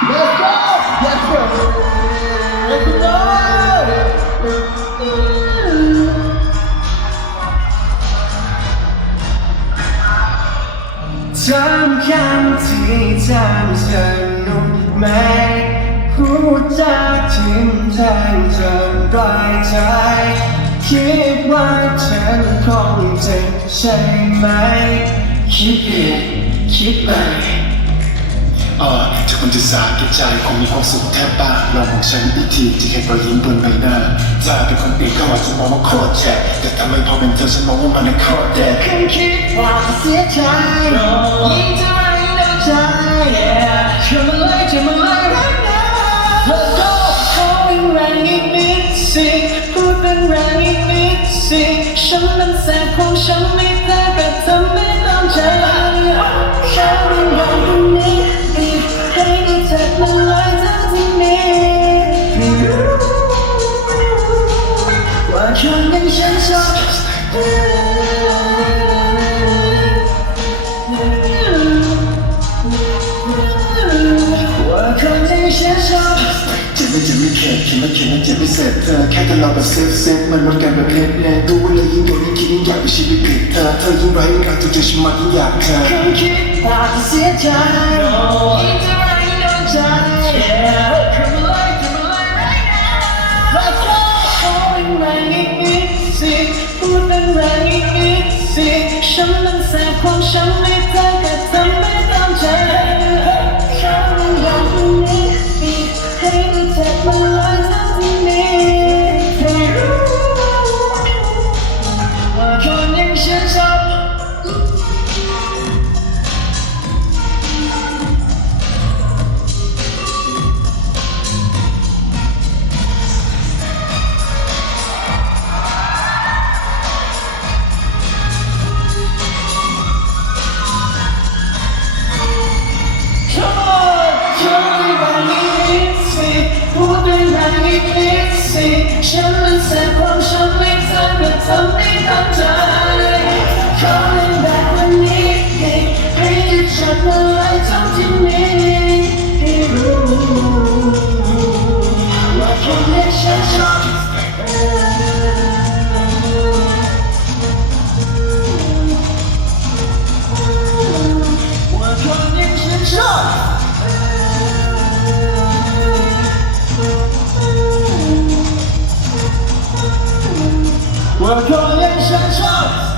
Let's go Yes sir Let's go จำคำที่ทำสนุกไหมพูดจาทิมแทงเธอปลายใจ คิดว่าฉันคงเจ็บใช่ไหม คิดผิดคิดไป เออถ้าคุณจะสาแก่ใจคงมีความสุขแทบบ้าลองของฉันอีกทีที่แค่รอยยิ้มบนใบหน้าถ้าเป็นคนปีเขาอาจจะมองว่าโคตรเจ็บแต่ทำไมพอเป็นเธอฉันมองว่ามันโคตรเด็ดเคยคิดว่าเสียใจยิ่งเท่าไรน้ำใจเชื่อมันเลยเชื่อมันเลย right now Let's go ขอเป็นแรงอีกนิดสิพูดเป็นแรงอีกนิดสิฉันนั้นแสบของฉันไม่ได้แต่ ว่าคนอย่างฉันชอบว่าคนอย่างฉันชอบเจ็บไม่เจ็บไม่เข็ดเข็ดไม่เข็ดไม่เจ็บไม่เสร็จเธอแค่ทะเลาะแบบเซฟเซฟมันวนกันแบบเพลนเพลนดูว่าเลยยิ่งโดนยิ่งคิดยิ่งอยากไปชีวิตผิดเธอเธอยิ่งร้ายยิ่งรักเธอจะชิมมันยิ่งอยากเธอคงคิดว่าจะเสียใจยิ่งเท่าไรน้ำใจ Come alive, come alive right now Let's go ขอเสิพูดเป็นแรงอีกนิดสิฉันนั้นแสบความฉันไม่ได้แต่ทำไม่ตามใจ ทันแต่ 永远闪烁